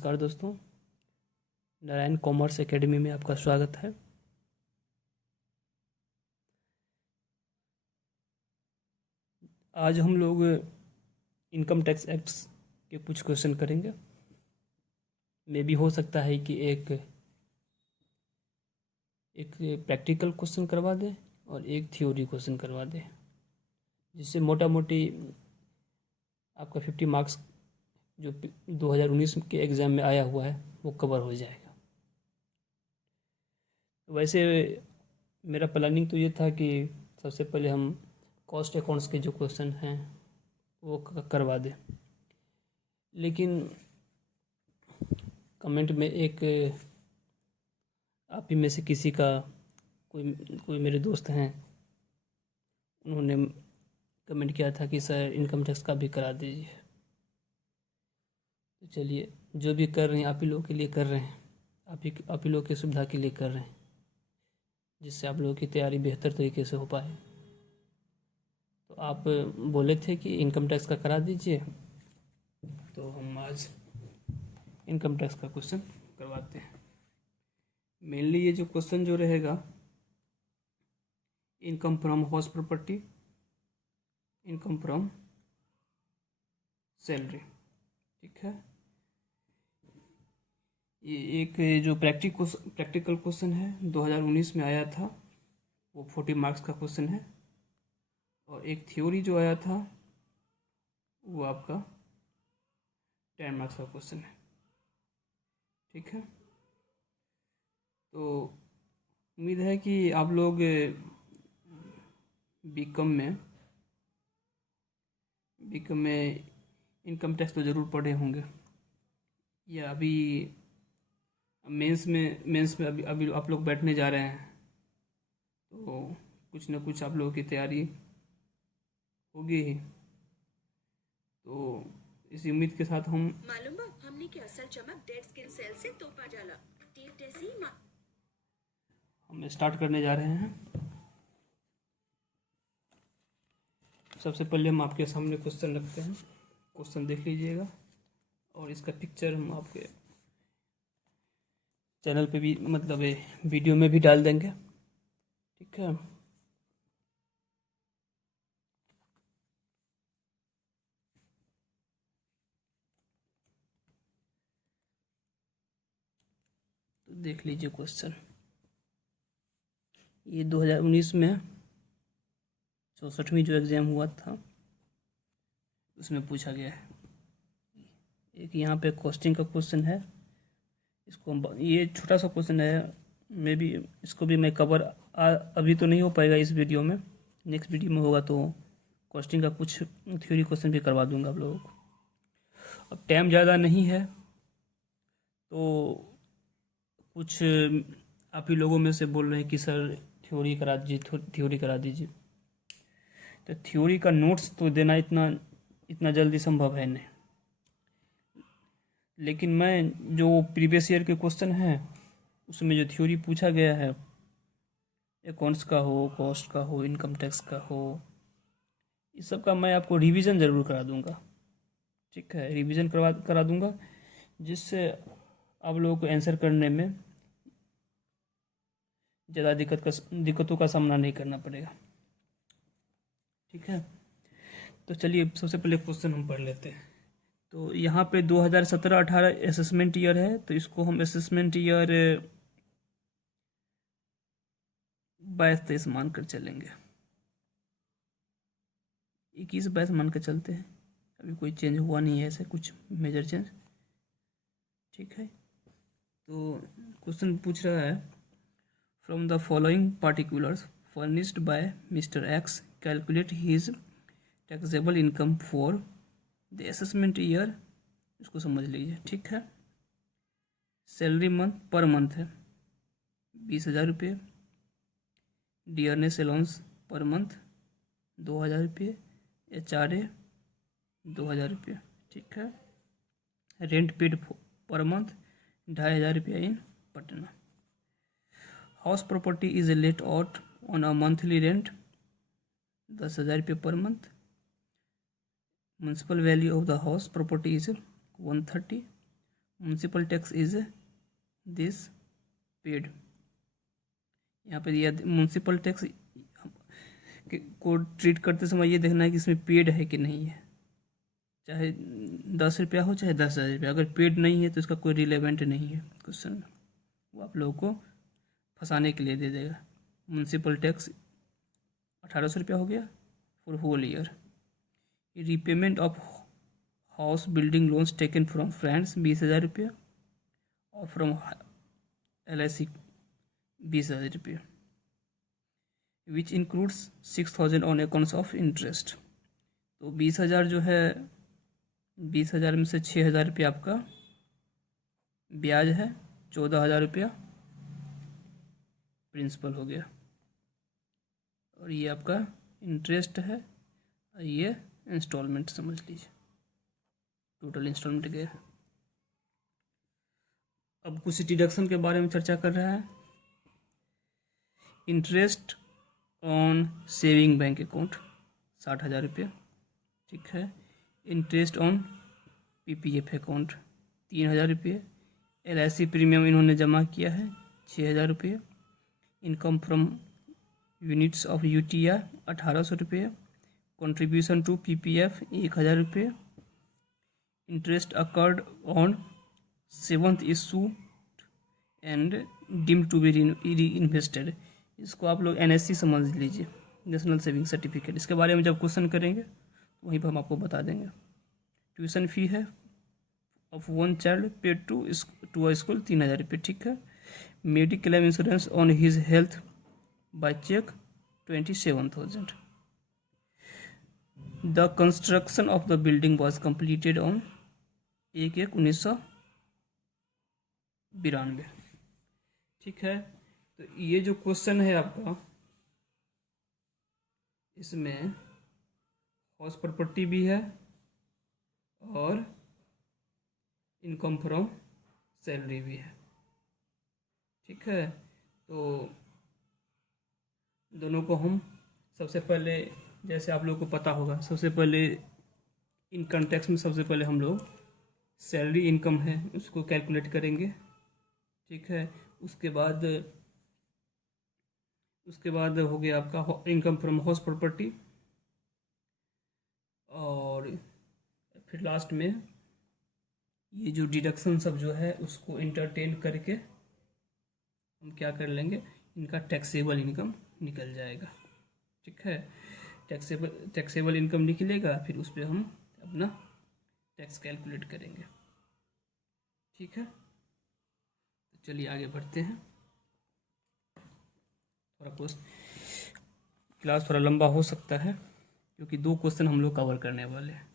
नमस्कार दोस्तों, Narayan commerce academy में आपका स्वागत है। आज हम लोग इनकम टैक्स एक्ट्स के कुछ क्वेश्चन करेंगे। मे भी हो सकता है कि एक प्रैक्टिकल क्वेश्चन करवा दें और एक थ्योरी क्वेश्चन करवा दें, जिससे मोटा मोटी आपका 50 मार्क्स जो 2019 के एग्ज़ाम में आया हुआ है वो कवर हो जाएगा। वैसे मेरा प्लानिंग तो ये था कि सबसे पहले हम कॉस्ट अकाउंट्स के जो क्वेश्चन हैं वो करवा दें, लेकिन कमेंट में एक आप ही में से किसी का कोई मेरे दोस्त हैं, उन्होंने कमेंट किया था कि सर इनकम टैक्स का भी करा दीजिए। तो चलिए, जो भी कर रहे हैं आप ही लोगों के लिए कर रहे हैं, आप ही लोगों की सुविधा के लिए कर रहे हैं, जिससे आप लोगों की तैयारी बेहतर तरीके से हो पाए। तो आप बोले थे कि इनकम टैक्स का करा दीजिए, तो हम आज इनकम टैक्स का क्वेश्चन करवाते हैं। मेनली ये जो क्वेश्चन जो रहेगा, income from house property, income from salary, ठीक है। ये एक जो प्रैक्टिकल क्वेश्चन है 2019 में आया था, वो 40 मार्क्स का क्वेश्चन है, और एक थ्योरी जो आया था वो आपका 10 मार्क्स का क्वेश्चन है, ठीक है। तो उम्मीद है कि आप लोग बीकॉम में इनकम टैक्स तो ज़रूर पढ़े होंगे, या अभी मेंस में अभी आप लोग बैठने जा रहे हैं, तो कुछ ना कुछ आप लोगों की तैयारी होगी ही। तो इसी उम्मीद के साथ हमने की असल चमक डेड स्किन सेल से तोपा जाला हम स्टार्ट करने जा रहे हैं। सबसे पहले हम आपके सामने क्वेश्चन रखते हैं, क्वेश्चन देख लीजिएगा, और इसका पिक्चर हम आपके चैनल पे भी, मतलब वीडियो में भी डाल देंगे, ठीक है। तो देख लीजिए क्वेश्चन, ये 2019 में 64वीं जो एग्ज़ाम हुआ था उसमें पूछा गया है। एक यहाँ पे कॉस्टिंग का क्वेश्चन है, ये छोटा सा क्वेश्चन है, मे भी इसको भी मैं कवर अभी तो नहीं हो पाएगा इस वीडियो में, नेक्स्ट वीडियो में होगा तो कॉस्टिंग का कुछ थ्योरी क्वेश्चन भी करवा दूंगा आप लोगों को। अब टाइम ज़्यादा नहीं है, तो कुछ आप ही लोगों में से बोल रहे हैं कि सर थ्योरी करा दीजिए। तो थ्योरी का नोट्स तो देना इतना जल्दी संभव है नहीं, लेकिन मैं जो प्रीवियस ईयर के क्वेश्चन हैं उसमें जो थ्योरी पूछा गया है, अकाउंट्स का हो, कॉस्ट का हो, इनकम टैक्स का हो, इस सब का मैं आपको रिवीजन ज़रूर करा दूंगा, ठीक है। रिवीजन करा दूंगा, जिससे आप लोगों को आंसर करने में ज़्यादा दिक्कतों का सामना नहीं करना पड़ेगा, ठीक है। तो चलिए, सबसे पहले क्वेश्चन हम पढ़ लेते हैं। तो यहाँ पे 2017-18 असेसमेंट ईयर है, तो इसको हम असेसमेंट ईयर 22-23 मान कर चलेंगे, 21-22 मान कर चलते हैं। अभी कोई चेंज हुआ नहीं है, ऐसे कुछ मेजर चेंज, ठीक है। तो क्वेश्चन पूछ रहा है, from the following particulars furnished bye mister x calculate his taxable income for the assessment year. इसको समझ लीजिए, ठीक है। सैलरी पर मंथ है 20,000 रुपये, डियरनेस अलाउंस पर मंथ 2,000 रुपये, HRA 2,000 रुपये, ठीक है। रेंट पेड पर मंथ 2,500 रुपया in Patna. House property is let out on a monthly rent 10,000 रुपये per month. Municipal value of the house property is 130। Municipal tax is this paid. यहाँ पर यह म्यूनसिपल टैक्स को ट्रीट करते समय ये देखना है कि इसमें पेड है कि नहीं है, चाहे 10 रुपया हो चाहे 10,000 रुपया। अगर पेड नहीं है तो इसका कोई रिलेवेंट नहीं है क्वेश्चन, वो आप लोगों को फंसाने के लिए दे देगा। म्यूनसिपल टैक्स 1,800 रुपया हो गया for whole year. Repayment of house building loans taken from friends 20,000 रुपया और फ्रॉम LIC 20,000 रुपया, which includes 6,000 on accounts of interest. तो 20,000 जो है, 20,000 में से 6,000 रुपया आपका ब्याज है, 14,000 रुपया प्रिंसिपल हो गया, और ये आपका इंटरेस्ट है, और ये इंस्टॉलमेंट समझ लीजिए, टोटल इंस्टॉलमेंट गया। अब कुछ डिडक्शन के बारे में चर्चा कर रहा है। Interest on saving bank account 60,000 रुपया, ठीक है। इंटरेस्ट ऑन PPF अकाउंट 3,000 रुपये। LIC प्रीमियम इन्होंने जमा किया है 6,000 रुपये। Income from units of UTR 1,800 रुपये। कंट्रीब्यूशन टू PPF 1,000 रुपये। Interest accrued on 7th issue and deemed to be reinvested. इसको आप लोग NSC समझ लीजिए, नेशनल सेविंग सर्टिफिकेट। इसके बारे में जब क्वेश्चन करेंगे तो वहीं पर हम आपको बता देंगे। ट्यूशन फी है of 1 child paid to a school 3,000 रुपये, ठीक है। Mediclaim insurance on his health by cheque 27,000। The construction of the building was completed on 1/1/1992, ठीक है। तो ये जो क्वेश्चन है आपका, इसमें हाउस प्रॉपर्टी भी है और इनकम फ्रॉम सैलरी भी है, ठीक है। तो दोनों को हम सबसे पहले, जैसे आप लोगों को पता होगा, सबसे पहले इनकम टैक्स में सबसे पहले हम लोग सैलरी इनकम है उसको कैलकुलेट करेंगे, ठीक है। उसके बाद हो गया आपका इनकम फ्रॉम हाउस प्रॉपर्टी, और फिर लास्ट में ये जो डिडक्शन सब जो है उसको इंटरटेन करके हम क्या कर लेंगे, इनका टैक्सेबल इनकम निकल जाएगा, ठीक है। टैक्सेबल इनकम निकलेगा, फिर उस पर हम अपना टैक्स कैलकुलेट करेंगे, ठीक है। तो चलिए आगे बढ़ते हैं। थोड़ा क्लास थोड़ा लंबा हो सकता है क्योंकि 2 क्वेश्चन हम लोग कवर करने वाले हैं,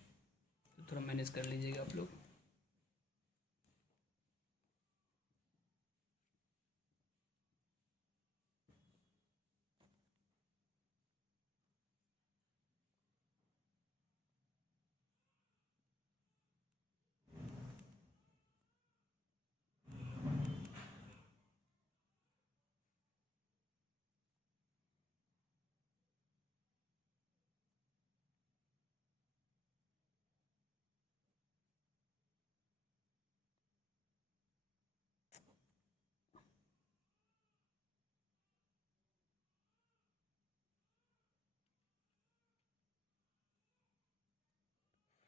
तो थोड़ा मैनेज कर लीजिएगा आप लोग।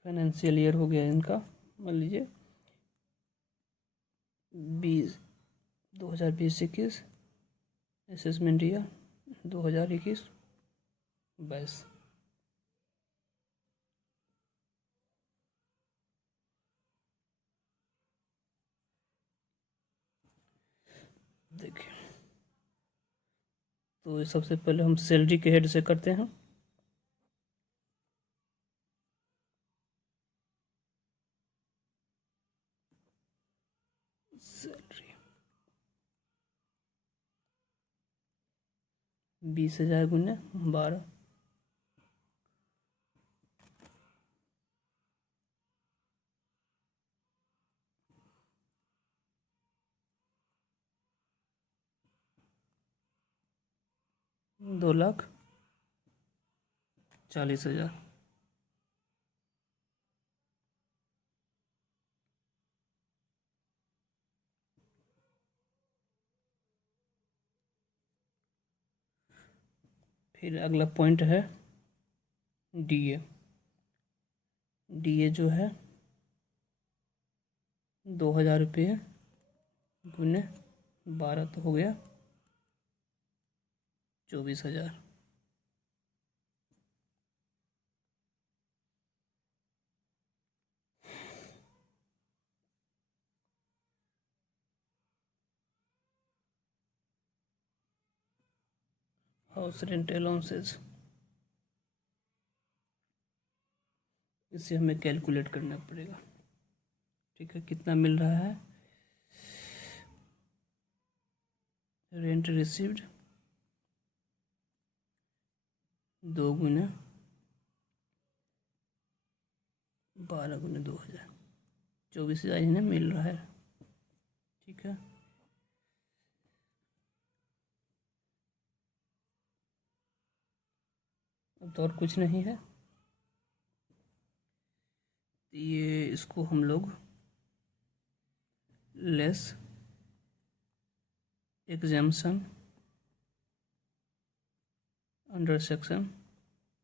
फाइनेंशियल ईयर हो गया इनका, मान लीजिए 2020-21 असेसमेंट ईयर 2021-22। देखिए, तो सबसे पहले हम सैलरी के हेड से करते हैं। सैलरी 20,000 गुने 12, $2,40,000। फिर अगला पॉइंट है डीए। डीए जो है 2000 रुपये गुने 12 तो हो गया 24,000। हाउस रेंट अलाउंसेस, इसे हमें कैलकुलेट करना पड़ेगा। ठीक है, कितना मिल रहा है? रेंट रिसीव्ड 2 गुना 12 गुना 2000, 24,000 इन्हें मिल रहा है। ठीक है, अब तो और कुछ नहीं है। ये इसको हम लोग less exemption under section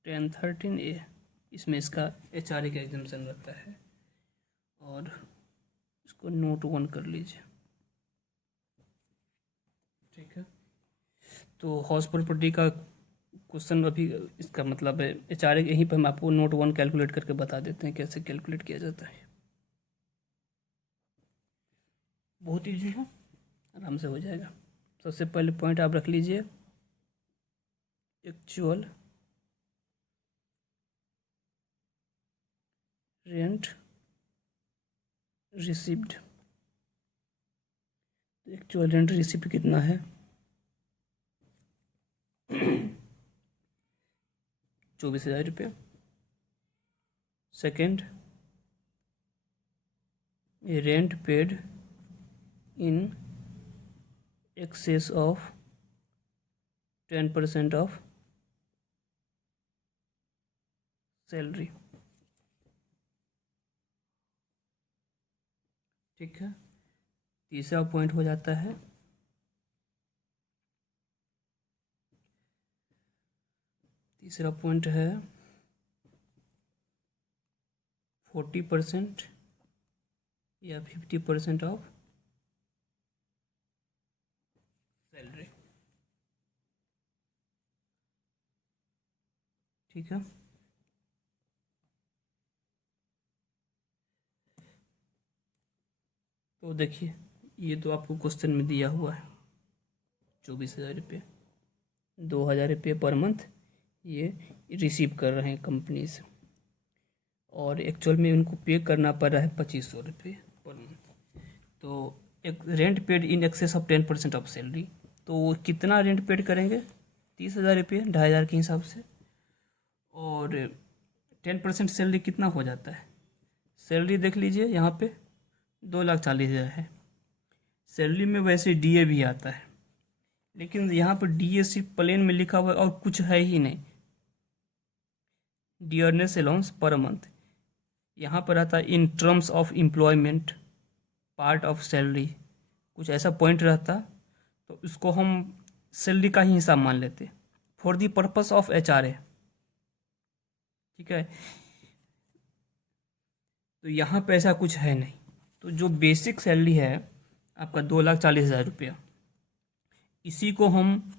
1013A, इसमें इसका HRA का एग्जाम्पशन रहता है, और इसको नोट 1 कर लीजिए। ठीक है, तो हाउस प्रॉपर्टी का क्वेश्चन अभी इसका मतलब है HRA, यहीं पर हम आपको नोट 1 कैलकुलेट करके बता देते हैं कैसे कैलकुलेट किया जाता है। बहुत ईजी है, आराम से हो जाएगा। सबसे पहले पॉइंट आप रख लीजिए actual rent received. Actual rent received कितना है? 24,000 रुपये। Second, rent paid in excess of 10% of salary. ठीक है, तीसरा पॉइंट हो जाता है तीसरा पॉइंट है 40% या 50% ऑफ सैलरी। ठीक है, तो देखिए ये तो आपको क्वेश्चन में दिया हुआ है 24,000 रुपये, 2,000 रुपये पर मंथ ये रिसीव कर रहे हैं कंपनी से, और एक्चुअल में उनको पे करना पड़ रहा है 2,500 रुपये पर मंथ। तो एक rent paid in excess of 10% of salary, तो कितना रेंट पेड करेंगे? 30,000 रुपये 2,500 के हिसाब से, और 10% सैलरी कितना हो जाता है? सैलरी देख लीजिए यहाँ पे 2,40,000 है। सैलरी में वैसे डीए भी आता है, लेकिन यहाँ पर डीए सिर्फ प्लेन में लिखा हुआ है और कुछ है ही नहीं। डियरनेस अलाउंस पर मंथ यहाँ पर आता है in terms of employment part of salary, कुछ ऐसा पॉइंट रहता, तो इसको हम सैलरी का ही हिसाब मान लेते for the purpose of HRA। ठीक है, तो यहाँ पे ऐसा कुछ है नहीं। तो जो बेसिक सैलरी है आपका 2,40,000 रुपया, इसी को हम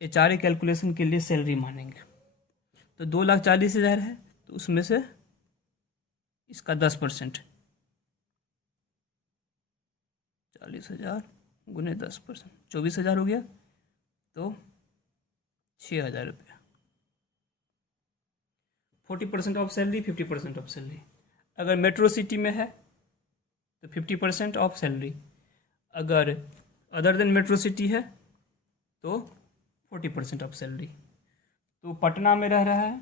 HRA कैलकुलेशन के लिए सैलरी मानेंगे। तो 2,40,000 है, तो उसमें से इसका 10%, 40,000 गुने 10%, 24,000 हो गया, तो 6,000 रुपया। 40% ऑफ सैलरी, 50% ऑफ सैलरी। अगर मेट्रो सिटी में है तो 50% ऑफ सैलरी, अगर अदर देन मेट्रो सिटी है तो 40% ऑफ सैलरी। तो पटना में रह रहा है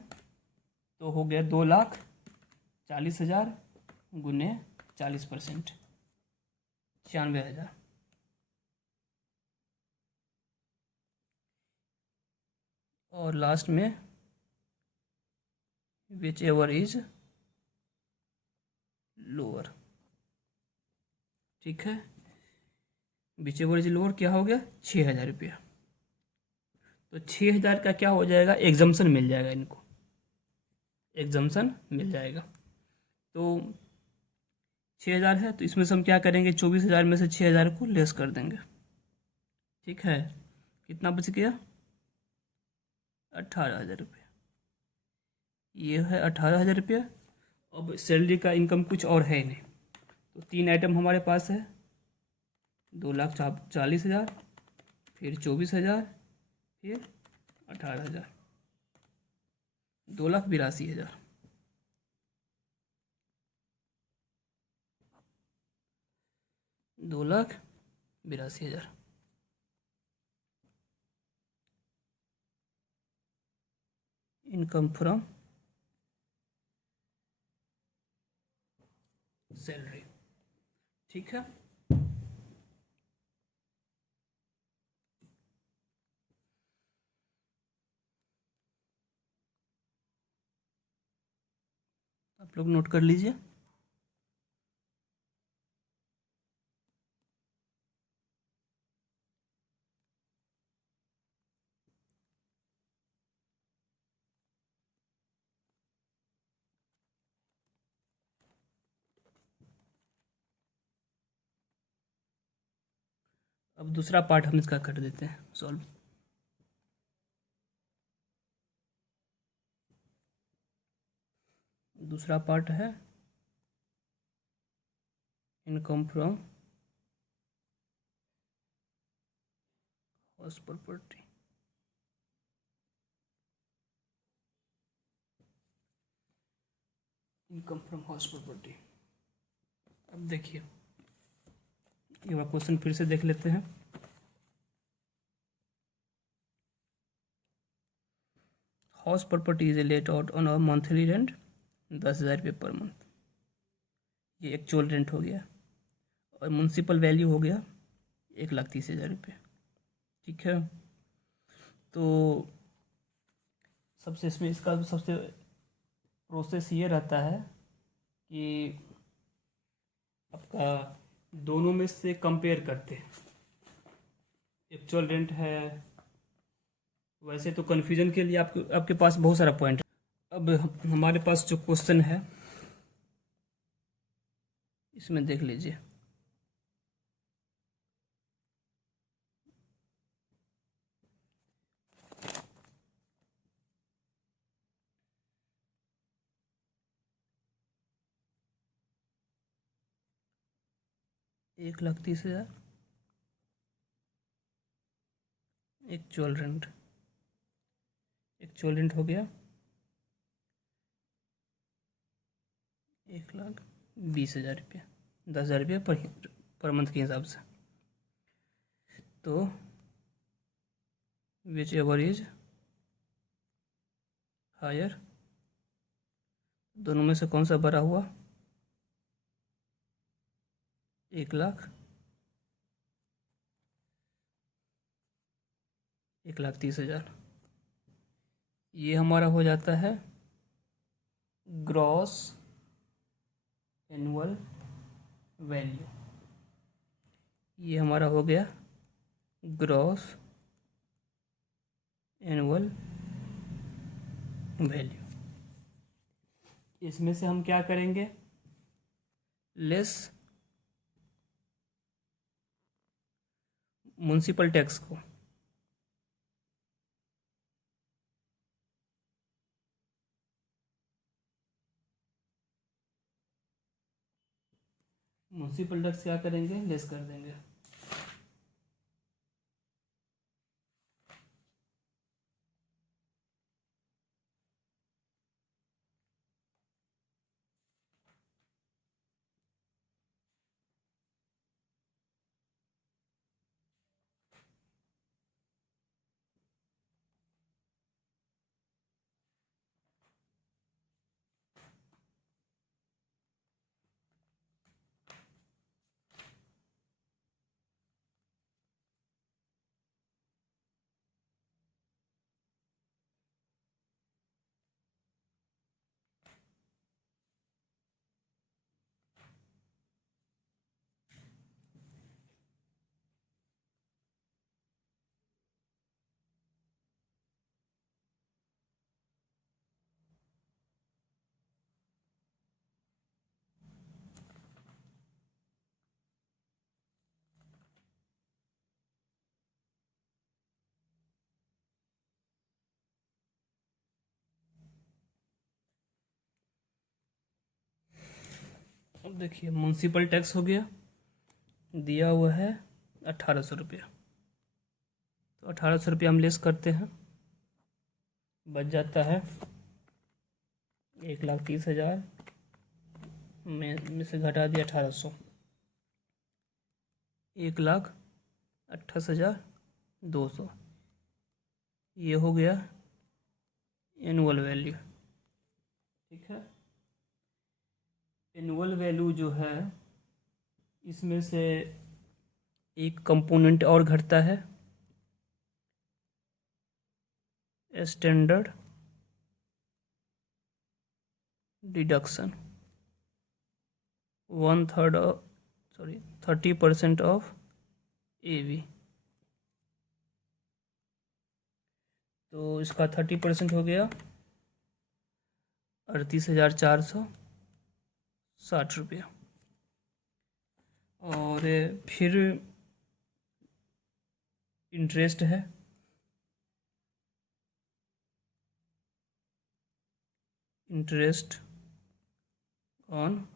तो हो गया 2,40,000 गुने 40%, 96,000। और लास्ट में विच एवर इज लोअर। ठीक है, विच एवर इज लोअर क्या हो गया? 6,000 रुपया। तो 6,000 का क्या हो जाएगा, एग्जम्पशन मिल जाएगा, इनको एग्जम्पशन मिल जाएगा। तो 6,000 है तो इसमें से हम क्या करेंगे, 24,000 में से 6,000 को लेस कर देंगे। ठीक है, कितना बच गया, 18,000 रुपये। ये है 18,000 रुपये। अब सैलरी का इनकम कुछ और है ही नहीं, तो 3 आइटम हमारे पास है, 2,40,000, फिर 24,000, फिर 18,000, 2,82,000। 2,82,000। Income from salary. ठीक है, आप लोग नोट कर लीजिए। अब दूसरा पार्ट हम इसका कर देते हैं सॉल्व। दूसरा पार्ट है income from house property. Income from house property. अब देखिए, एक बार क्वेश्चन फिर से देख लेते हैं। House property is let out on a monthly rent 10,000 रुपये पर मंथ। ये एक्चुअल रेंट हो गया, और म्यूनसिपल वैल्यू हो गया 1,30,000 रुपये। ठीक है, तो सबसे इसमें इसका सबसे प्रोसेस ये रहता है कि आपका दोनों में से कंपेयर करते हैं। एक्चुअल रेंट है, वैसे तो कन्फ्यूजन के लिए आपके पास बहुत सारा पॉइंट है। अब हमारे पास जो क्वेश्चन है इसमें देख लीजिए, एक lakh 30,000 actual rent. Actual rent हो गया 1,20,000 रुपये, 10,000 रुपये पर मंथ के हिसाब से। तो विच एवर इज हायर, दोनों में से कौन सा बड़ा हुआ, 1,30,000। ये हमारा हो जाता है ग्रॉस एनुअल वैल्यू। ये हमारा हो गया ग्रॉस एनुअल वैल्यू। इसमें से हम क्या करेंगे, लेस म्युनिसिपल टैक्स को। म्युनिसिपल टैक्स क्या करेंगे, लेस कर देंगे। अब देखिए म्यूनसिपल टैक्स हो गया, दिया हुआ है 1800 रुपया। तो 1800 रुपया हम लेस करते हैं, बच जाता है 1,30,000 में से घटा दिया 1800, 1,28,200। ये हो गया एनुअल वैल्यू। ठीक है, एनुअल वैल्यू जो है इसमें से एक कंपोनेंट और घटता है, स्टैंडर्ड डिडक्शन, 30% ऑफ AV। तो इसका 30% हो गया 38,460 रुपया। और फिर इंटरेस्ट है, इंटरेस्ट ऑन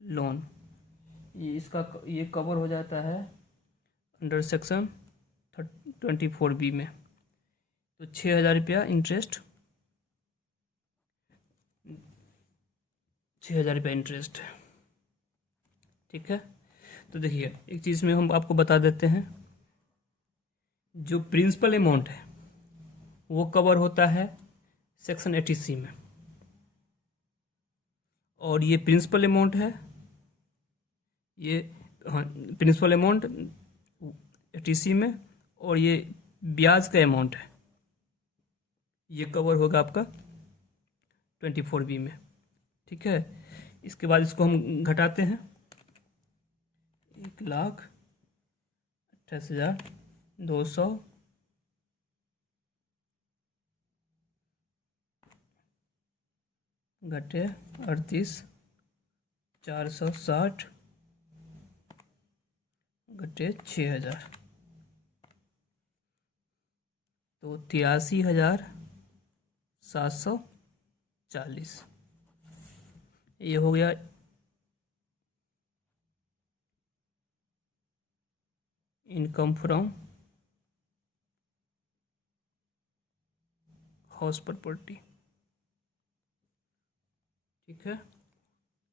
लोन, ये कवर हो जाता है अंडर सेक्शन 24B में। तो 6,000 रुपया इंटरेस्ट, 6,000 रुपया इंटरेस्ट है। ठीक है, तो देखिए एक चीज़ में हम आपको बता देते हैं, जो प्रिंसिपल अमाउंट है वो कवर होता है सेक्शन 80C में, और ये प्रिंसिपल अमाउंट है, ये हाँ प्रिंसिपल अमाउंट 80C में, और ये ब्याज का अमाउंट है, ये कवर होगा आपका 24B में। ठीक है, इसके बाद इसको हम घटाते हैं, 1,28,200 घटे 38,460 घटे 6,000, तो 83,740। ये हो गया इनकम फ्रॉम हाउस प्रॉपर्टी। ठीक है,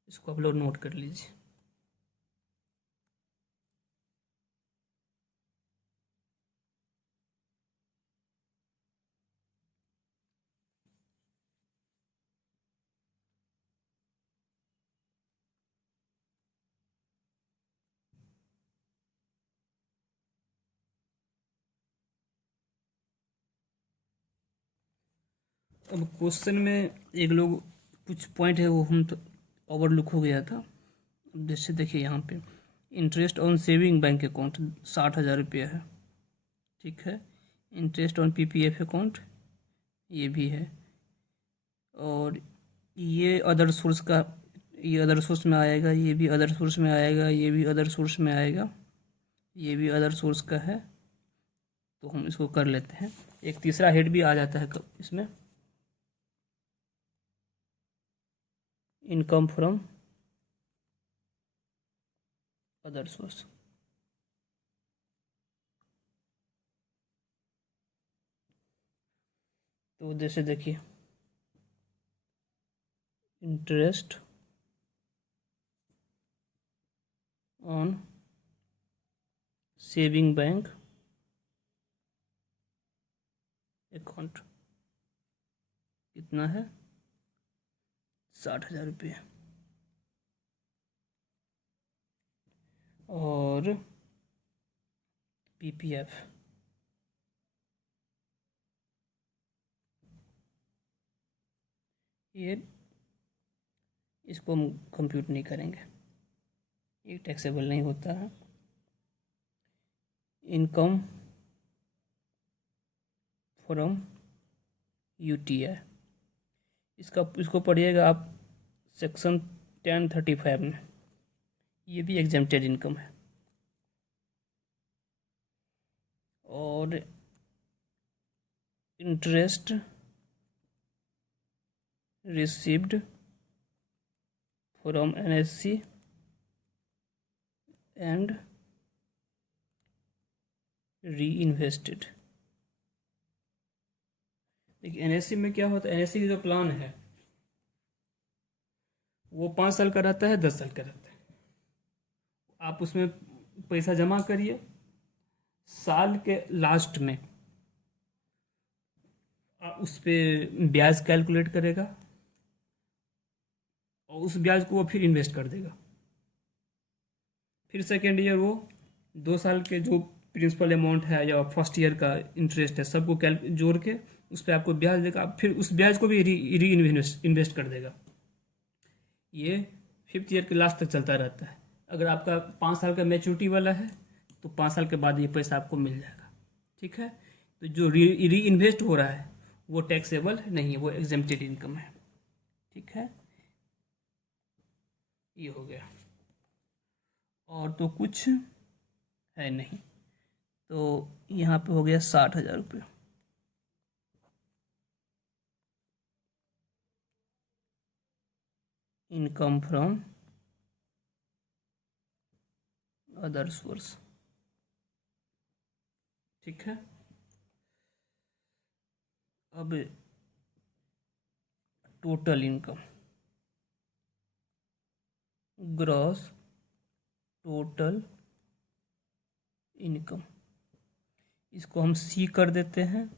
इसको आप लोग नोट कर लीजिए। अब क्वेश्चन में एक लोग कुछ पॉइंट है वो हम तो ओवरलुक हो गया था। अब जैसे देखिए यहाँ पे interest on saving bank account 60,000 रुपया है। ठीक है, इंटरेस्ट ऑन PPF अकाउंट ये भी है, और ये अदर सोर्स का, ये अदर सोर्स में आएगा, ये भी अदर सोर्स में आएगा, ये भी अदर सोर्स में आएगा, ये भी अदर सोर्स का है। तो हम इसको कर लेते हैं। एक तीसरा हेड भी आ जाता है इसमें, इनकम फ्रॉम अदर सोर्स। तो जैसे देखिए interest on saving bank account कितना है, 60,000 रुपये। और PPF ये इसको हम कंप्यूट नहीं करेंगे, ये टैक्सेबल नहीं होता है। इनकम फ्रॉम UTI, इसको पढ़िएगा आप सेक्शन 1035 में, ये भी एग्जेम्प्टेड इनकम है। और interest received from NSC and re invested. देखिए NSC में क्या होता है, NSC का जो प्लान है वो 5 साल का रहता है, 10 साल का रहता है। आप उसमें पैसा जमा करिए, साल के लास्ट में उस पर ब्याज कैलकुलेट करेगा और उस ब्याज को वो फिर इन्वेस्ट कर देगा। फिर सेकेंड ईयर वो 2 साल के जो प्रिंसिपल अमाउंट है या फर्स्ट ईयर का इंटरेस्ट है सबको जोड़ के उस पर आपको ब्याज देगा, फिर उस ब्याज को भी री इन्वेस्ट कर देगा। ये 5th ईयर के लास्ट तक चलता रहता है। अगर आपका 5 साल का मैच्योरिटी वाला है तो 5 साल के बाद ये पैसा आपको मिल जाएगा। ठीक है, तो जो री इन्वेस्ट हो रहा है वो टैक्सेबल नहीं है, वो एग्जेम्प्टेड इनकम है। ठीक है, ये हो गया, और तो कुछ है नहीं। तो यहाँ पे हो गया 60,000 रुपये। Income from other source. ठीक है, अब total income, gross total income, इसको हम C कर देते हैं।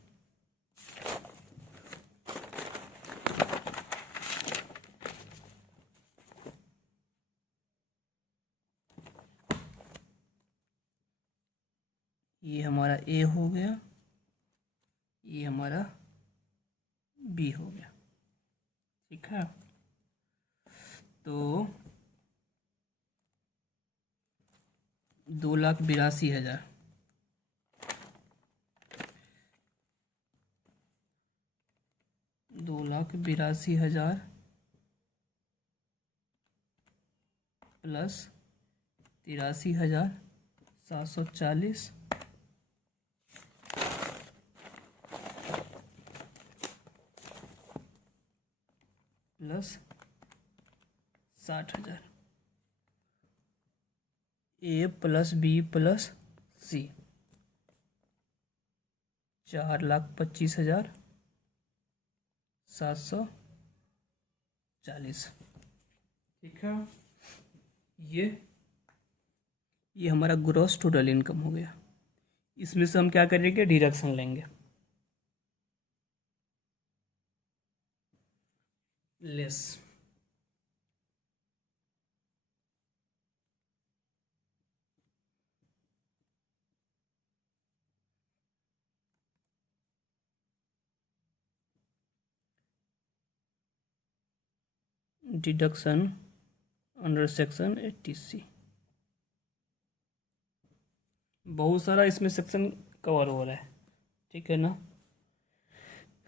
ये हमारा A हो गया, ये हमारा B हो गया। ठीक है, तो 2,82,000 2,82,000 plus 83,740 plus 60,000, A plus B plus C, 4,25,740। ठीक है, ये हमारा ग्रॉस टोटल इनकम हो गया। इसमें से हम क्या करेंगे, डिडक्शन लेंगे। Less deduction under section 80C। बहुत सारा इसमें सेक्शन कवर हो रहा है, ठीक है ना,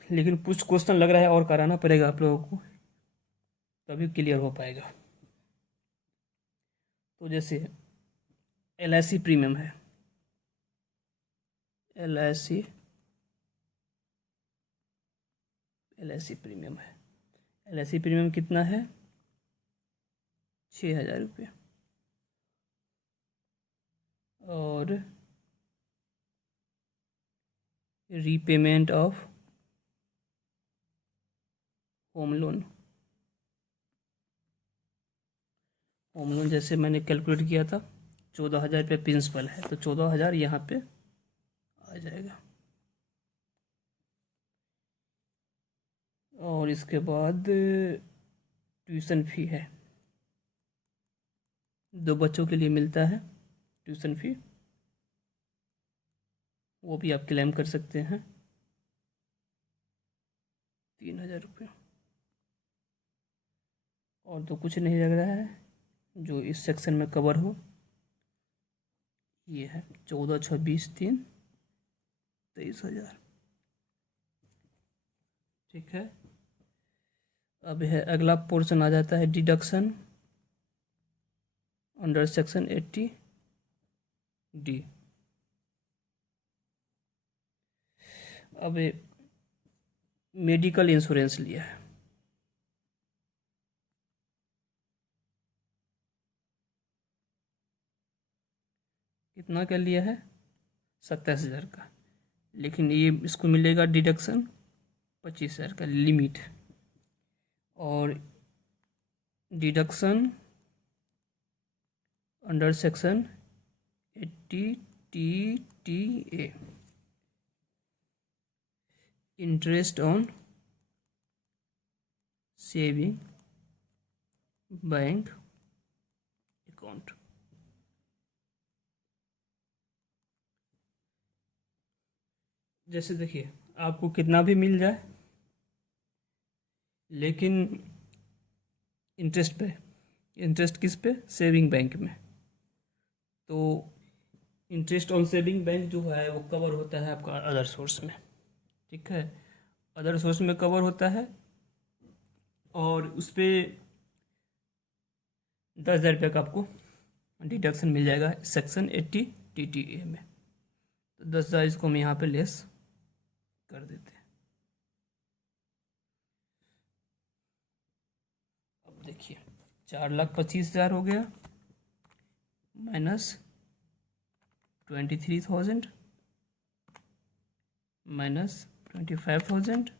लेकिन कुछ क्वेश्चन लग रहा है और कराना पड़ेगा आप लोगों को, तभी क्लियर हो पाएगा। तो जैसे LIC प्रीमियम है, LIC प्रीमियम है, LIC प्रीमियम कितना है, 6,000 रुपये। और रीपेमेंट ऑफ होम लोन, जैसे मैंने कैलकुलेट किया था 14,000 रुपये प्रिंसिपल है, तो 14,000 यहाँ पे आ जाएगा। और इसके बाद ट्यूशन फी है, 2 बच्चों के लिए मिलता है ट्यूशन फी, वो भी आप क्लेम कर सकते हैं, 3,000 रुपये। और तो कुछ नहीं लग रहा है जो इस सेक्शन में कवर हो। ये है 14, 26, 3, 23,000। ठीक है, अब है अगला पोर्शन आ जाता है डिडक्शन अंडर सेक्शन 80D। अब मेडिकल इंश्योरेंस लिया है, कितना का लिया है? 27,000 का। लेकिन ये इसको मिलेगा डिडक्शन 25,000 का लिमिट, और deduction under section 80 TTA, interest on saving bank account. जैसे देखिए, आपको कितना भी मिल जाए, लेकिन इंटरेस्ट पे, इंटरेस्ट किस पे? सेविंग बैंक में। तो इंटरेस्ट ऑन सेविंग बैंक जो है वो कवर होता है आपका अदर सोर्स में, ठीक है, अदर सोर्स में कवर होता है, और उस पर 10,000 रुपये का आपको डिडक्शन मिल जाएगा सेक्शन 80 TTA में। तो 10,000 इसको हम यहाँ पे लेस कर देते हैं। अब देखिए, 4,25,000 हो गया माइनस 23,000 माइनस 25,000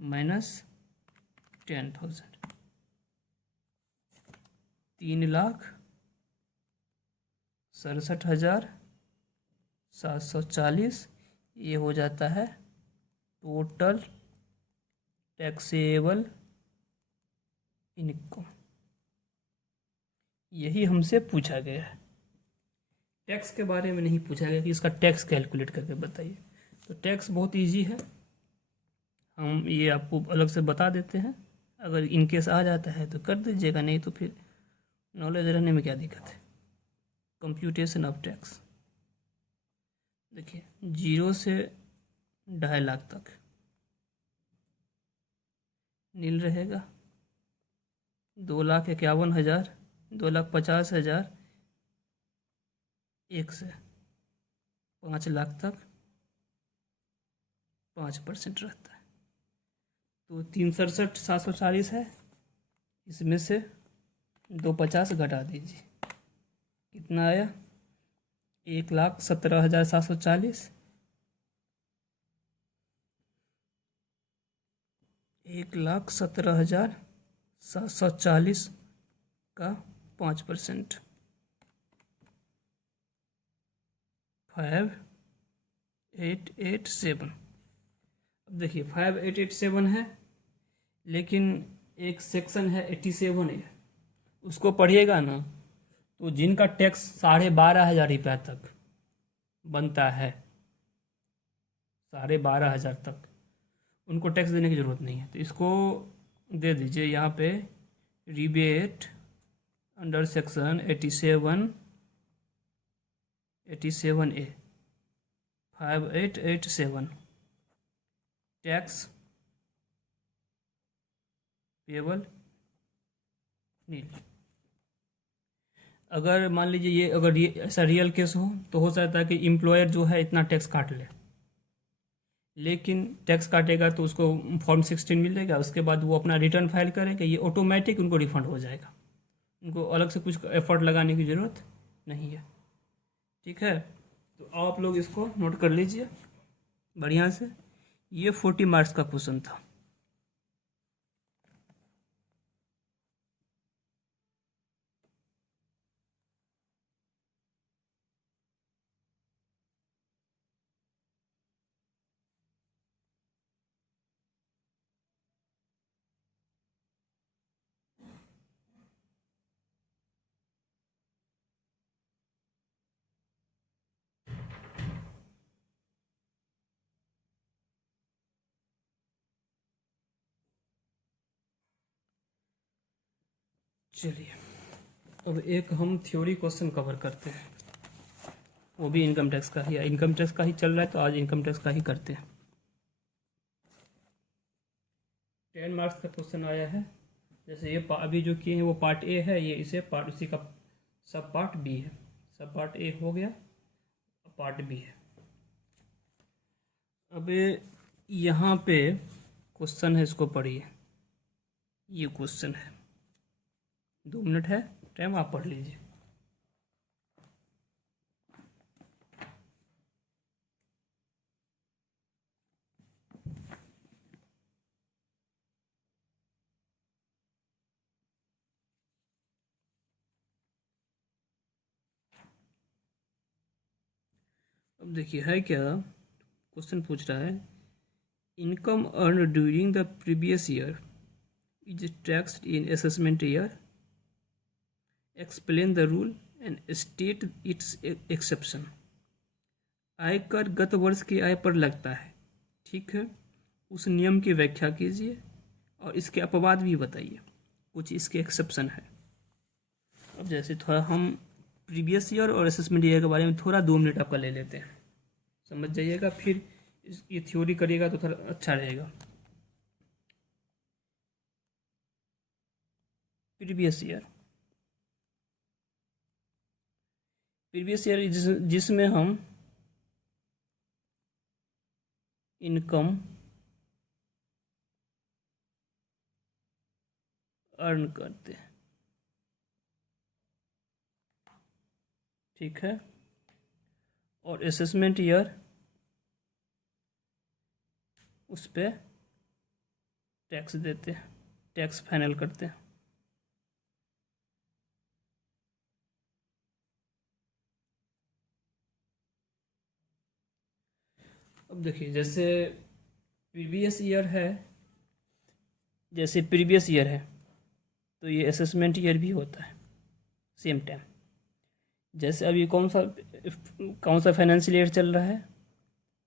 माइनस 10,000, 3,67,740। ये हो जाता है टोटल टैक्सेबल इनकम। यही हमसे पूछा गया है, टैक्स के बारे में नहीं पूछा गया कि इसका टैक्स कैलकुलेट करके बताइए। तो टैक्स बहुत इजी है, हम ये आपको अलग से बता देते हैं। अगर इनकेस आ जाता है तो कर दीजिएगा, नहीं तो फिर नॉलेज रहने में क्या दिक्कत है। कंप्यूटेशन ऑफ टैक्स देखिए, 0 से 2.5 लाख तक नील रहेगा, 2,51,000, 2,50,000, 1 से 5 लाख तक 5% रहता है। तो 3,67,740 है, इसमें से 250 घटा दीजिए, कितना आया? 1,17,740, 1,17,740 का 5%, 5,887। अब देखिए 5,887 है, लेकिन एक सेक्शन है 87A, उसको पढ़िएगा ना, तो जिनका टैक्स 12,500 रुपया तक बनता है, 12,500 तक, उनको टैक्स देने की ज़रूरत नहीं है। तो इसको दे दीजिए यहाँ पे rebate under section 87A 5,887 tax payable nil. अगर मान लीजिए ये, अगर ये ऐसा रियल केस हो सकता है कि एम्प्लॉयर जो है इतना टैक्स काट ले, लेकिन टैक्स काटेगा तो उसको फॉर्म 16 मिलेगा, उसके बाद वो अपना रिटर्न फाइल करेंगे, ये ऑटोमेटिक उनको रिफंड हो जाएगा, उनको अलग से कुछ एफर्ट लगाने की ज़रूरत नहीं है, ठीक है। तो आप लोग इसको नोट कर लीजिए बढ़िया से। ये 40 मार्क्स का क्वेश्चन था। चलिए, अब एक हम थ्योरी क्वेश्चन कवर करते हैं, वो भी इनकम टैक्स का ही है, इनकम टैक्स का ही चल रहा है तो आज इनकम टैक्स का ही करते हैं। 10 मार्क्स का क्वेश्चन आया है। जैसे ये अभी जो किए हैं वो पार्ट ए है, ये इसे पार्ट, उसी का सब पार्ट बी है। सब पार्ट ए हो गया, पार्ट बी है। अब यहाँ पे क्वेश्चन है, इसको पढ़िए। ये क्वेश्चन है, 2 मिनट है टाइम, आप पढ़ लीजिए। अब देखिए है क्या, क्वेश्चन पूछ रहा है income earn during the previous year is taxed in assessment year, explain the rule and state it's exception. आयकर गत वर्ष की आय पर लगता है, ठीक है, उस नियम की व्याख्या कीजिए और इसके अपवाद भी बताइए, कुछ इसके एक्सेप्शन है। अब जैसे थोड़ा हम प्रीवियस ईयर और असेसमेंट ईयर के बारे में थोड़ा 2 मिनट आपका ले लेते हैं, समझ जाइएगा, फिर ये थ्योरी करिएगा तो थोड़ा अच्छा रहेगा। प्रीवियस ईयर जिसमें हम इनकम अर्न करते हैं, ठीक है, और असेसमेंट ईयर उस पर टैक्स देते हैं, टैक्स फाइनल करते हैं। अब देखिए जैसे प्रीवियस ईयर है, तो ये असेसमेंट ईयर भी होता है सेम टाइम। जैसे अभी कौन सा फाइनेंशियल ईयर चल रहा है,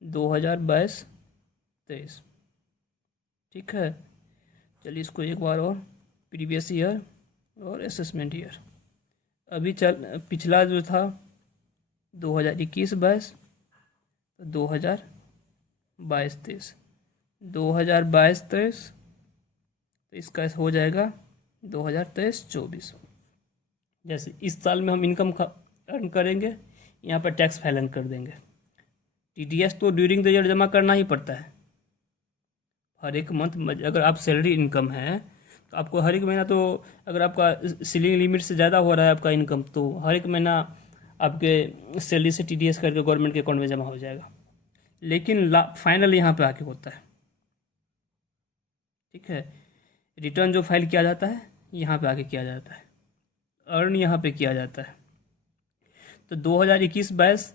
2022-23, ठीक है। चलिए इसको एक बार और, प्रीवियस ईयर और असेसमेंट ईयर। अभी पिछला जो था 2021-22, तो 2022-23, 2022-23, तो इसका हो जाएगा 2023-24। जैसे इस साल में हम इनकम अर्न करेंगे, यहाँ पर टैक्स फाइल कर देंगे। टीडीएस तो ड्यूरिंग द ईयर जमा करना ही पड़ता है हर एक मंथ। अगर आप सैलरी इनकम है तो आपको हर एक महीना, तो अगर आपका सीलिंग लिमिट से ज़्यादा हो रहा है आपका इनकम, तो हर एक महीना आपके सैलरी से टीडीएस करके गवर्नमेंट के अकाउंट में जमा हो जाएगा। लेकिन फाइनल यहाँ पे आके होता है, ठीक है। रिटर्न जो फाइल किया जाता है यहाँ पे आके किया जाता है, अर्न यहाँ पे किया जाता है। तो 2021-22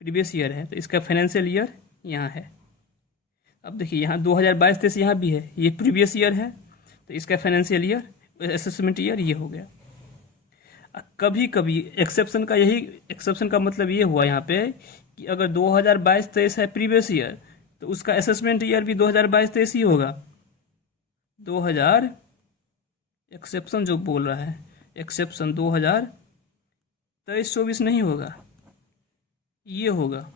प्रीवियस ईयर है, तो इसका फाइनेंशियल ईयर यहाँ है। अब देखिए यहाँ 2022-23 यहाँ भी है, ये प्रीवियस ईयर है, तो इसका फाइनेंशियल ईयर, असेसमेंट ईयर ये हो गया। कभी कभी एक्सेप्शन का मतलब ये हुआ यहाँ पे कि अगर 2022-23 है प्रीवियस ईयर, तो उसका असेसमेंट ईयर भी 2022-23 ही होगा। 2000 एक्सेप्शन जो बोल रहा है, एक्सेप्शन 2023-24 नहीं होगा, ये होगा।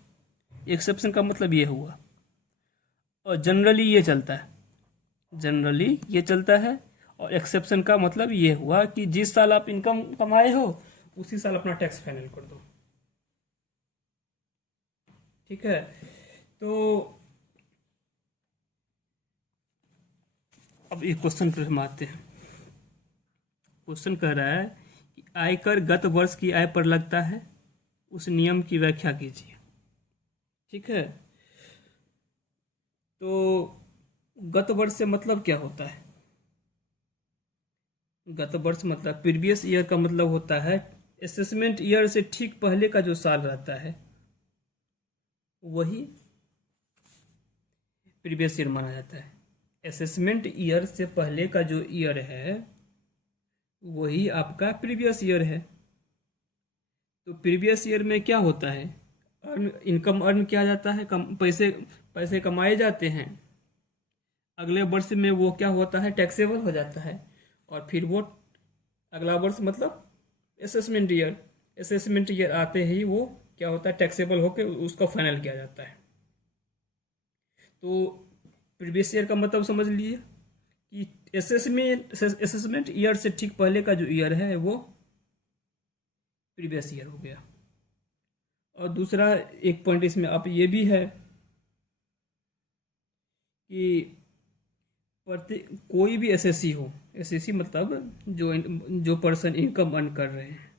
एक्सेप्शन का मतलब ये हुआ, और जनरली ये चलता है। और एक्सेप्शन का मतलब ये हुआ कि जिस साल आप इनकम कमाए हो उसी साल अपना टैक्स फाइनल कर दो, ठीक है। तो अब एक क्वेश्चन पर हम आते हैं। क्वेश्चन कह रहा है कि आयकर गत वर्ष की आय पर लगता है, उस नियम की व्याख्या कीजिए, ठीक है। तो गत वर्ष से मतलब क्या होता है? गत वर्ष मतलब प्रीवियस ईयर का मतलब होता है असेसमेंट ईयर से ठीक पहले का जो साल रहता है वही प्रीवियस ईयर माना जाता है। असेसमेंट ईयर से पहले का जो ईयर है वही आपका प्रीवियस ईयर है। तो प्रीवियस ईयर में क्या होता है, इनकम अर्न किया जाता है, पैसे कमाए जाते हैं। अगले वर्ष में वो क्या होता है, टैक्सेबल हो जाता है, और फिर वो अगला वर्ष मतलब असेसमेंट ईयर आते ही वो क्या होता है, टैक्सेबल होकर उसको फाइनल किया जाता है। तो प्रीवियस ईयर का मतलब समझ लीजिए कि असेसमेंट ईयर से ठीक पहले का जो ईयर है वो प्रीवियस ईयर हो गया। और दूसरा एक पॉइंट इसमें आप ये भी है कि कोई भी एसएससी हो, एसएससी मतलब जो पर्सन इनकम अर्न कर रहे हैं,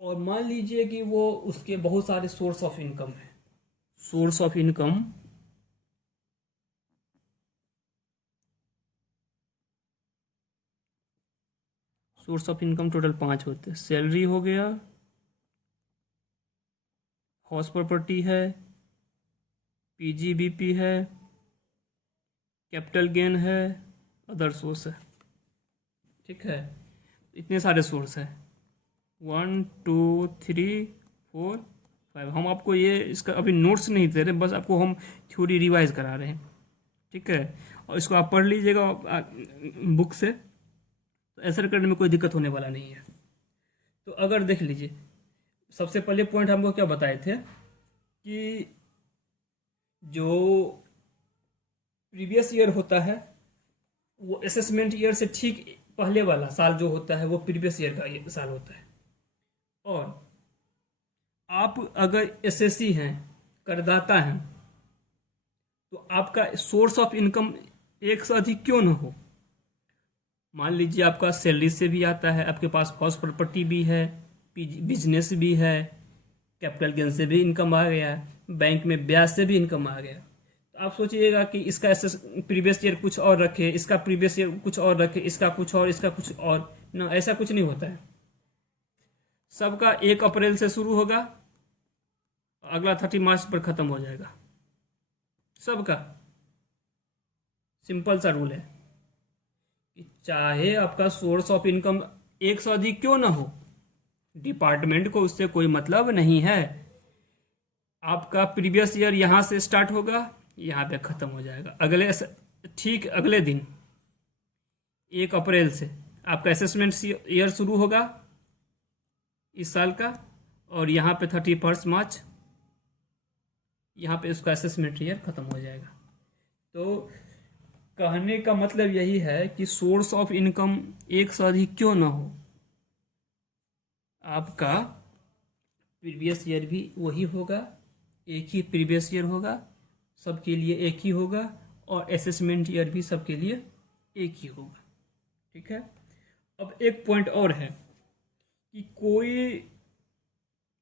और मान लीजिए कि वो उसके बहुत सारे सोर्स ऑफ इनकम है, source of income source of income total 5 होते हैं। सैलरी हो गया, हाउस प्रॉपर्टी है, पीजीबीपी है, कैपिटल गेन है, अदर सोर्स है। ठीक है, इतने सारे सोर्स है, 1 2 3 4 5। हम आपको ये इसका अभी नोट्स नहीं दे रहे, बस आपको हम थ्योरी रिवाइज करा रहे हैं। ठीक है, और इसको आप पढ़ लीजिएगा बुक से, तो आंसर करने में कोई दिक्कत होने वाला नहीं है। तो अगर देख लीजिए, सबसे पहले पॉइंट हमको क्या बताए थे कि जो प्रीवियस ईयर होता है वो असेसमेंट ईयर से ठीक पहले वाला साल जो होता है वो प्रीवियस ईयर का साल होता है। और आप अगर एसएससी हैं, करदाता हैं, तो आपका सोर्स ऑफ इनकम एक से अधिक क्यों ना हो। मान लीजिए आपका सैलरी से भी आता है, आपके पास हाउस प्रॉपर्टी भी है, बिजनेस भी है, कैपिटल गेन से भी इनकम आ गया, बैंक में ब्याज से भी इनकम आ गया। तो आप सोचिएगा कि इसका प्रीवियस ईयर कुछ और रखे, इसका प्रीवियस ईयर कुछ और रखे, इसका कुछ और, इसका कुछ और। ना, ऐसा कुछ नहीं होता है। सबका 1 अप्रैल से शुरू होगा, अगला 30 मार्च पर खत्म हो जाएगा सबका। सिंपल सा रूल है कि चाहे आपका सोर्स ऑफ इनकम एक से अधिक क्यों ना हो, डिपार्टमेंट को उससे कोई मतलब नहीं है। आपका प्रीवियस ईयर यहां से स्टार्ट होगा, यहां पे खत्म हो जाएगा। ठीक अगले दिन 1 अप्रैल से आपका असेसमेंट ईयर शुरू होगा इस साल का, और यहाँ पे 31 मार्च यहाँ पे उसका असेसमेंट ईयर खत्म हो जाएगा। तो कहने का मतलब यही है कि सोर्स ऑफ इनकम एक से अधिक क्यों ना हो, आपका प्रीवियस ईयर भी वही होगा, एक ही प्रीवियस ईयर होगा, सबके लिए एक ही होगा, और असेसमेंट ईयर भी सबके लिए एक ही होगा। ठीक है, अब एक पॉइंट और है कि कोई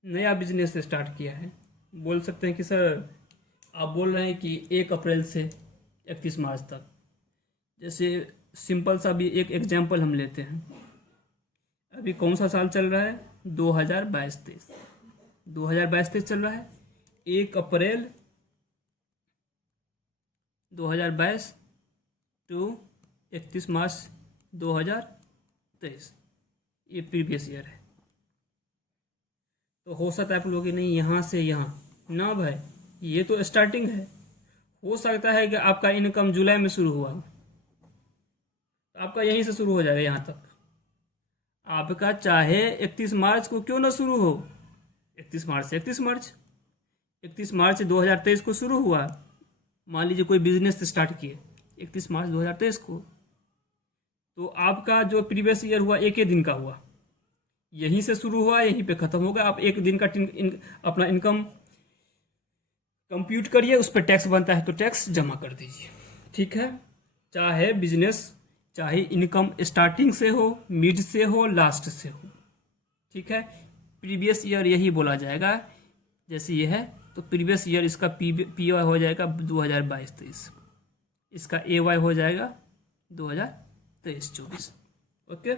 नया बिजनेस स्टार्ट किया है, बोल सकते हैं कि सर आप बोल रहे हैं कि 1 अप्रैल से 31 मार्च तक। जैसे सिंपल सा भी एक एग्जांपल हम लेते हैं। अभी कौन सा साल चल रहा है, 2022-23 2022-23 चल रहा है। 1 अप्रैल 2022 टू 31 मार्च 2023, ये प्रीवियस ईयर है। तो हो सकता है आप लोग नहीं यहाँ से यहाँ ना भाई, ये तो स्टार्टिंग है। हो सकता है कि आपका इनकम जुलाई में शुरू हुआ, तो आपका यहीं से शुरू हो जाएगा यहाँ तक। आपका चाहे 31 मार्च को क्यों ना शुरू हो, 31 मार्च से 31 मार्च 2023 को शुरू हुआ। मान लीजिए कोई बिजनेस स्टार्ट किए 31 मार्च 2023 को, तो आपका जो प्रीवियस ईयर हुआ एक ही दिन का हुआ, यहीं से शुरू हुआ यहीं पे खत्म होगा। आप एक दिन का अपना इनकम कंप्यूट करिए, उस पर टैक्स बनता है तो टैक्स जमा कर दीजिए। ठीक है, चाहे बिजनेस, चाहे इनकम स्टार्टिंग से हो, मिड से हो, लास्ट से हो। ठीक है, प्रीवियस ईयर यही बोला जाएगा। जैसे ये है तो प्रीवियस ईयर इसका पी वाई हो जाएगा 2022-23, इसका ए वाई हो जाएगा 2023-24। ओके,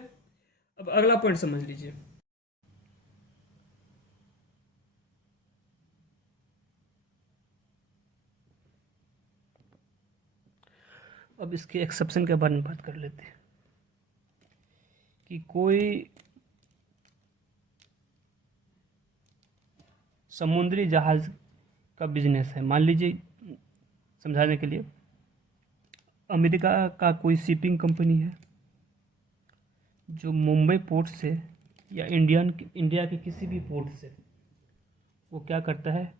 अब अगला पॉइंट समझ लीजिए। अब इसके एक्सेप्शन के बारे में बात कर लेते हैं कि कोई समुद्री जहाज का बिजनेस है। मान लीजिए समझाने के लिए, अमेरिका का कोई शिपिंग कंपनी है जो मुंबई पोर्ट से या इंडिया के किसी भी पोर्ट से वो क्या करता है,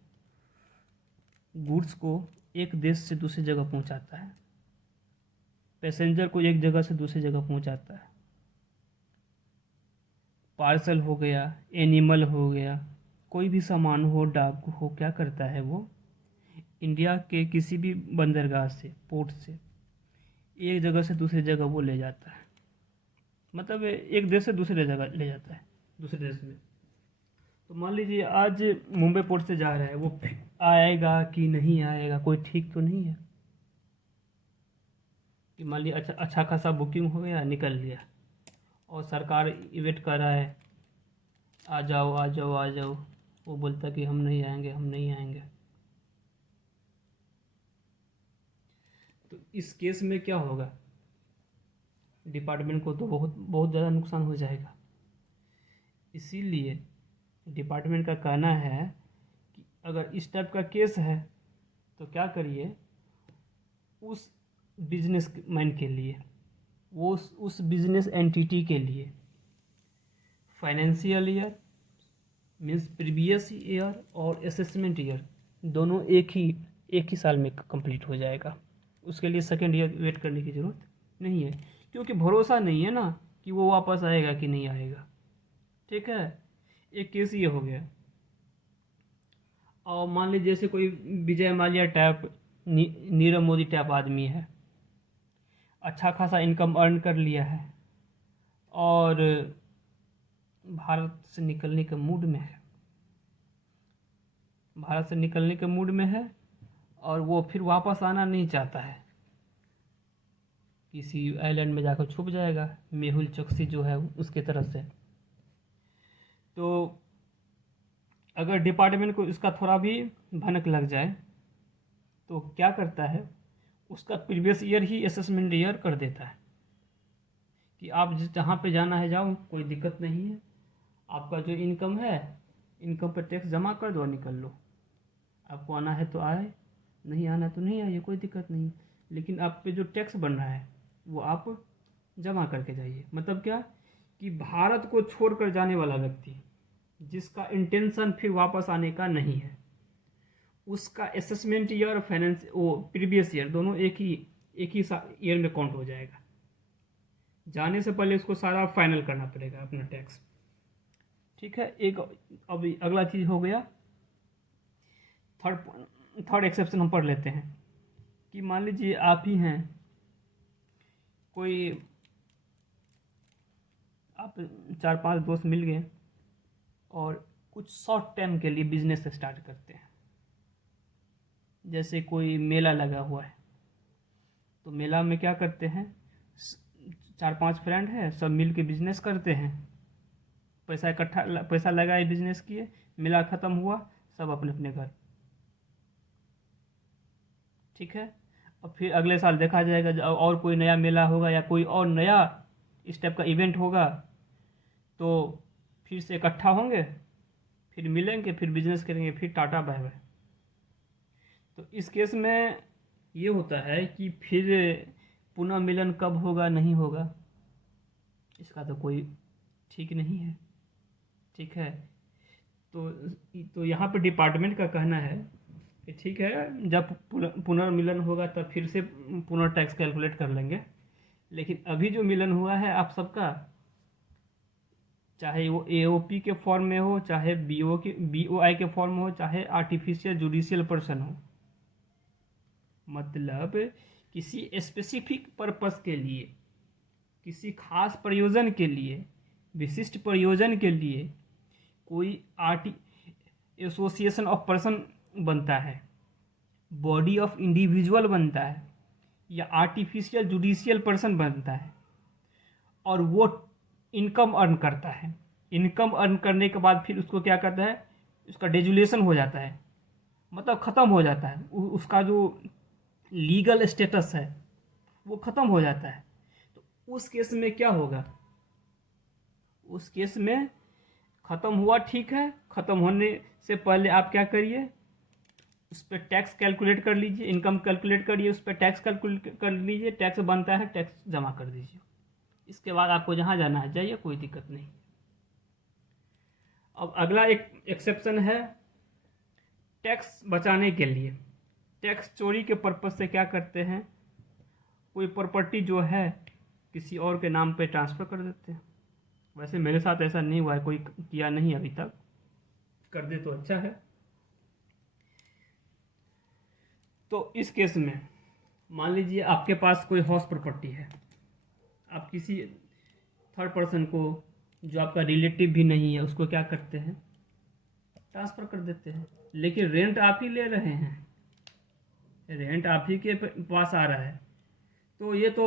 गुड्स को एक देश से दूसरी जगह पहुंचाता है, पैसेंजर को एक जगह से दूसरी जगह पहुंचाता है। पार्सल हो गया, एनिमल हो गया, कोई भी सामान हो, डाक हो, क्या करता है वो इंडिया के किसी भी बंदरगाह से, पोर्ट से एक जगह से दूसरी जगह वो ले जाता है। मतलब एक देश से दूसरे जगह ले जाता है, दूसरे देश में। तो मान लीजिए आज मुंबई पोर्ट से जा रहा है, वो आएगा कि नहीं आएगा कोई ठीक तो नहीं है। कि मान लीजिए अच्छा खासा बुकिंग हो गया, निकल लिया, और सरकार वेट कर रहा है, आ जाओ आ जाओ आ जाओ, वो बोलता कि हम नहीं आएंगे हम नहीं आएंगे। तो इस केस में क्या होगा, डिपार्टमेंट को तो बहुत बहुत ज़्यादा नुकसान हो जाएगा। इसीलिए डिपार्टमेंट का कहना है कि अगर इस टाइप का केस है तो क्या करिए, उस बिजनेस मैन के लिए, वो उस बिजनेस एंटिटी के लिए financial year means previous year और असेसमेंट ईयर दोनों एक ही साल में कंप्लीट हो जाएगा। उसके लिए सेकेंड ईयर वेट करने की ज़रूरत नहीं है, क्योंकि भरोसा नहीं है ना कि वो वापस आएगा कि नहीं आएगा। ठीक है, एक केस ये हो गया। और मान लीजिए जैसे कोई विजय माल्या टाइप, नीरव मोदी टाइप आदमी है, अच्छा खासा इनकम अर्न कर लिया है और भारत से निकलने के मूड में है, भारत से निकलने के मूड में है और वो फिर वापस आना नहीं चाहता है, किसी आइलैंड में जाकर छुप जाएगा, मेहुल चोकसी जो है उसके तरफ से। तो अगर डिपार्टमेंट को इसका थोड़ा भी भनक लग जाए तो क्या करता है, उसका प्रीवियस ईयर ही असेसमेंट ईयर कर देता है कि आप जहाँ पे जाना है जाओ, कोई दिक्कत नहीं है, आपका जो इनकम है इनकम पर टैक्स जमा कर दो और निकल लो, आपको आना है तो आए, नहीं आना तो नहीं आइए, कोई दिक्कत नहीं। लेकिन आप पे जो टैक्स बन रहा है वो आप जमा करके जाइए। मतलब क्या कि भारत को छोड़कर जाने वाला व्यक्ति जिसका इंटेंशन फिर वापस आने का नहीं है, उसका असेसमेंट ईयर और फाइनेंस वो प्रीवियस ईयर दोनों एक ही ईयर में काउंट हो जाएगा। जाने से पहले उसको सारा फाइनल करना पड़ेगा अपना टैक्स। ठीक है, एक अभी अगला चीज़ हो गया, थर्ड एक्सेप्शन हम पढ़ लेते हैं कि मान लीजिए आप ही हैं, कोई आप 4-5 दोस्त मिल गए और कुछ शॉर्ट टाइम के लिए बिजनेस स्टार्ट करते हैं। जैसे कोई मेला लगा हुआ है तो मेला में क्या करते हैं, 4-5 फ्रेंड हैं, सब मिल के बिजनेस करते हैं, पैसा लगाए, बिजनेस किए, मेला ख़त्म हुआ, सब अपने अपने घर। ठीक है, और फिर अगले साल देखा जाएगा जब और कोई नया मेला होगा या कोई और नया इस टाइप का इवेंट होगा तो फिर से इकट्ठा होंगे, फिर मिलेंगे, फिर बिजनेस करेंगे, फिर टाटा बाय बाय। तो इस केस में ये होता है कि फिर पुनः मिलन कब होगा नहीं होगा इसका तो कोई ठीक नहीं है। ठीक है, तो यहाँ पे डिपार्टमेंट का कहना है कि ठीक है, जब पुनर्मिलन होगा तब फिर से टैक्स कैलकुलेट कर लेंगे, लेकिन अभी जो मिलन हुआ है आप सबका, चाहे वो एओपी के फॉर्म में हो, चाहे बीओआई के फॉर्म में हो, चाहे आर्टिफिशियल जुडिशियल पर्सन हो, मतलब किसी स्पेसिफिक पर्पस के लिए, किसी खास प्रयोजन के लिए, विशिष्ट प्रयोजन के लिए कोई एसोसिएशन ऑफ पर्सन बनता है, बॉडी ऑफ इंडिविजुअल बनता है, या आर्टिफिशियल जुडिशियल पर्सन बनता है और वो इनकम अर्न करता है। इनकम अर्न करने के बाद फिर उसको क्या करता है, उसका डेजुलेशन हो जाता है, मतलब ख़त्म हो जाता है, उसका जो लीगल स्टेटस है वो ख़त्म हो जाता है। तो उस केस में क्या होगा, उस केस में ख़त्म हुआ, ठीक है, ख़त्म होने से पहले आप क्या करिए, उस पर टैक्स कैलकुलेट कर लीजिए, इनकम कैलकुलेट करिए, उस पर टैक्स कैलकुलेट कर लीजिए, टैक्स बनता है, टैक्स जमा कर दीजिए। इसके बाद आपको जहाँ जाना है जाइए, कोई दिक्कत नहीं। अब अगला एक एक्सेप्शन है टैक्स बचाने के लिए। टैक्स चोरी के पर्पज़ से क्या करते हैं, कोई प्रॉपर्टी जो है किसी और के नाम पे ट्रांसफ़र कर देते हैं। वैसे मेरे साथ ऐसा नहीं हुआ है, कोई किया नहीं अभी तक, कर दे तो अच्छा है। तो इस केस में मान लीजिए आपके पास कोई हाउस प्रॉपर्टी है, आप किसी थर्ड पर्सन को जो आपका रिलेटिव भी नहीं है उसको क्या करते हैं, ट्रांसफ़र कर देते हैं, लेकिन रेंट आप ही ले रहे हैं, रेंट आप ही के पास आ रहा है, तो ये तो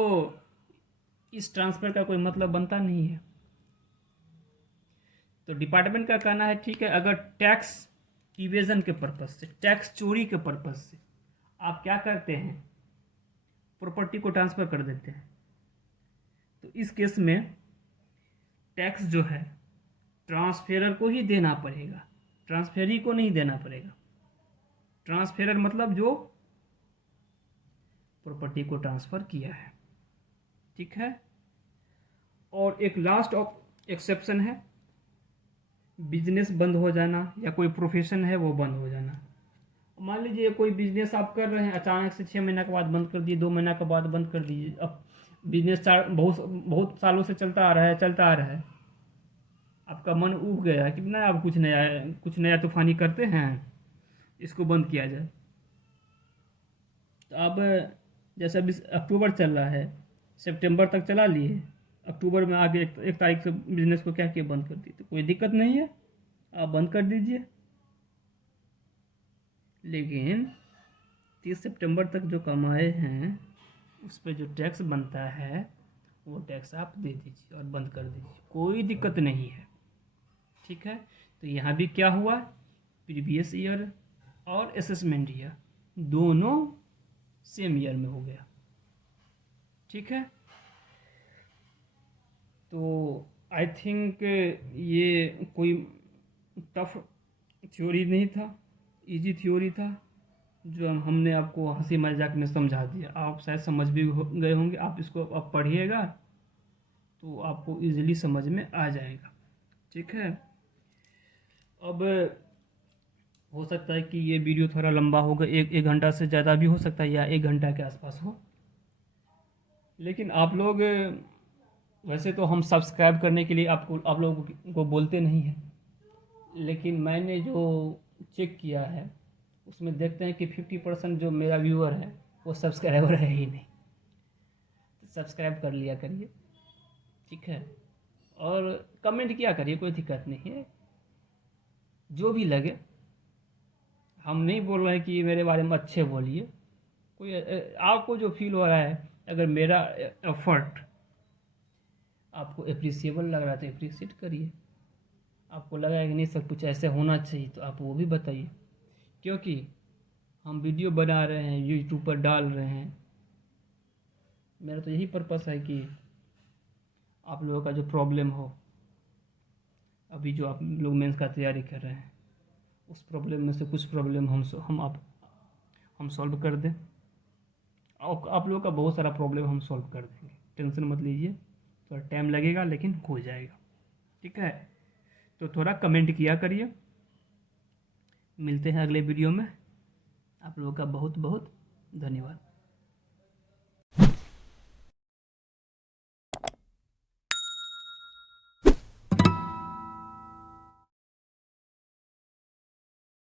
इस ट्रांसफ़र का कोई मतलब बनता नहीं है। तो डिपार्टमेंट का कहना है ठीक है, अगर टैक्स इवेजन के पर्पज़ से, टैक्स चोरी के पर्पज़ से आप क्या करते हैं, प्रॉपर्टी को ट्रांसफ़र कर देते हैं, तो इस केस में टैक्स जो है ट्रांसफेरर को ही देना पड़ेगा, ट्रांसफेरी को नहीं देना पड़ेगा। ट्रांसफेरर मतलब जो प्रॉपर्टी को ट्रांसफ़र किया है, ठीक है। और एक लास्ट ऑफ एक्सेप्शन है, बिजनेस बंद हो जाना या कोई प्रोफेशन है वो बंद हो जाना। मान लीजिए कोई बिजनेस आप कर रहे हैं, अचानक से 6 महीना के बाद बंद कर दिए, 2 महीना के बाद बंद कर दीजिए। अब बिजनेस बहुत बहुत सालों से चलता आ रहा है, आपका मन उब गया कि ना अब कुछ नया तूफानी करते हैं, इसको बंद किया जाए। तो अब जैसे अभी अक्टूबर चल रहा है, सितंबर तक चला लिए, अक्टूबर में आगे 1 तारीख से बिजनेस को क्या किया, बंद कर दिए, तो कोई दिक्कत नहीं है, आप बंद कर दीजिए। लेकिन 30 सितंबर तक जो कमाए हैं उस पर जो टैक्स बनता है वो टैक्स आप दे दीजिए और बंद कर दीजिए, कोई दिक्कत नहीं है, ठीक है। तो यहाँ भी क्या हुआ, प्रीवियस ईयर और असेसमेंट ईयर दोनों सेम ईयर में हो गया, ठीक है। तो आई थिंक ये कोई टफ थ्योरी नहीं था, इजी थ्योरी था, जो हमने आपको हंसी मजाक में समझा दिया। आप शायद समझ भी गए होंगे, आप इसको अब पढ़िएगा तो आपको इजीली समझ में आ जाएगा, ठीक है। अब हो सकता है कि ये वीडियो थोड़ा लंबा होगा, एक घंटा से ज़्यादा भी हो सकता है या 1 घंटा के आसपास हो, लेकिन आप लोग वैसे तो हम सब्सक्राइब करने के लिए आप लोगों को बोलते नहीं हैं, लेकिन मैंने जो चेक किया है उसमें देखते हैं कि 50% जो मेरा व्यूअर है वो सब्सक्राइबर है ही नहीं। तो सब्सक्राइब कर लिया करिए, ठीक है, और कमेंट किया करिए, कोई दिक्कत नहीं है, जो भी लगे। हम नहीं बोल रहे हैं कि मेरे बारे में अच्छे बोलिए, कोई आपको जो फील हो रहा है, अगर मेरा एफर्ट आपको अप्रिसिएबल लग रहा है तो अप्रिशिएट करिए, आपको लगा है कि नहीं सब कुछ ऐसे होना चाहिए तो आप वो भी बताइए, क्योंकि हम वीडियो बना रहे हैं, यूट्यूब पर डाल रहे हैं, मेरा तो यही पर्पस है कि आप लोगों का जो प्रॉब्लम हो, अभी जो आप लोग मेंस का तैयारी कर रहे हैं, उस प्रॉब्लम में से कुछ प्रॉब्लम हम सॉल्व कर दें। आप लोगों का बहुत सारा प्रॉब्लम हम सॉल्व कर देंगे, टेंशन मत लीजिए, थोड़ा टाइम लगेगा लेकिन हो जाएगा, ठीक है। तो थोड़ा कमेंट किया करिए। मिलते हैं अगले वीडियो में, आप लोगों का बहुत बहुत धन्यवाद।